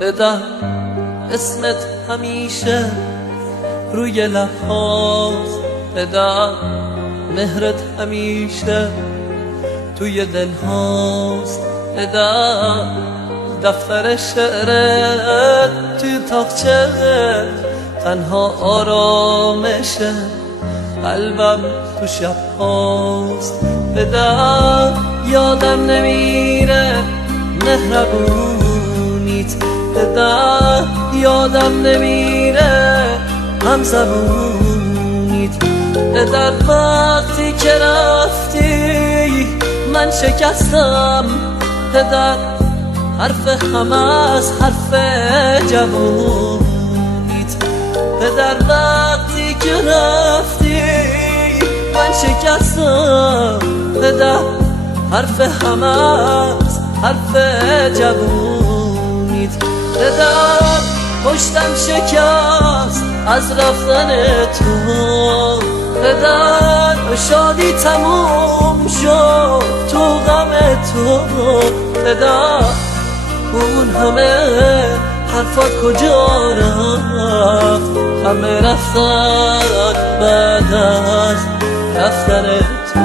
بدم اسمت همیشه روی لبهاست، بدم مهرت همیشه توی دلهاست، بدم دفتر شعرت توی تاقچه تنها آرامشه قلبم تو شبهاست، بدم یادم نمیره مهربونیت، بدم یادم نمیره همزبونیت، بدم وقتی که رفتی من شکستم، بدم حرف همه از حرف جوونیت، بدم وقتی که رفتی من شکستم، بدم حرف همه از حرف جوونیت، بدم پشتم شکست از رفتن تو، بدم شادی تموم شد تو غم تو، بدم اون همه حرفات کجا رفت، همه رفتن بعد از رفتن تو.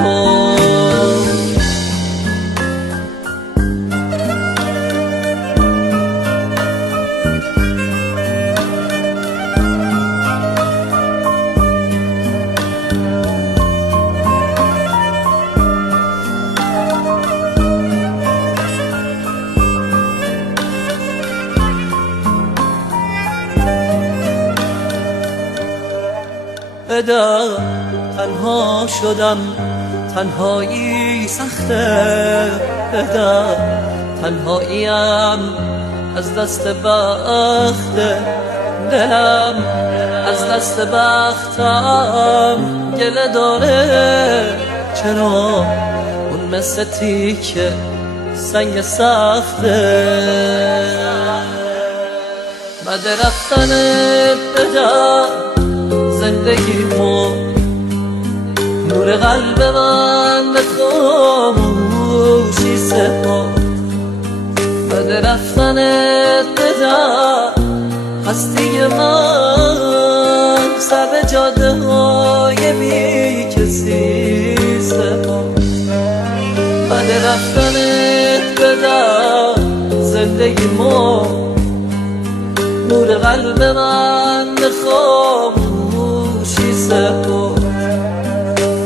بدم تنها شدم، تنهایی سخته، بدم تنهاییم از دست بخت دلم، از دست بختم گله داره، چرا اون مثل تیکه سنگ سخته، بعد رفتنت بدم زندگیمو نور قلب من به خاموشی سپرد، بعد رفتنت بدم هستی من سر به جاده های بی کسی سپرد، بعد رفتنت بدم زندگیمو نور قلب من به خاموشی سپرد،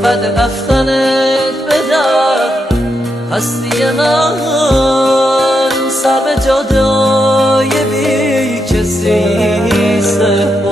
بعد رفتنت بدم هستی من سر به جاده های بی کسی سپرد.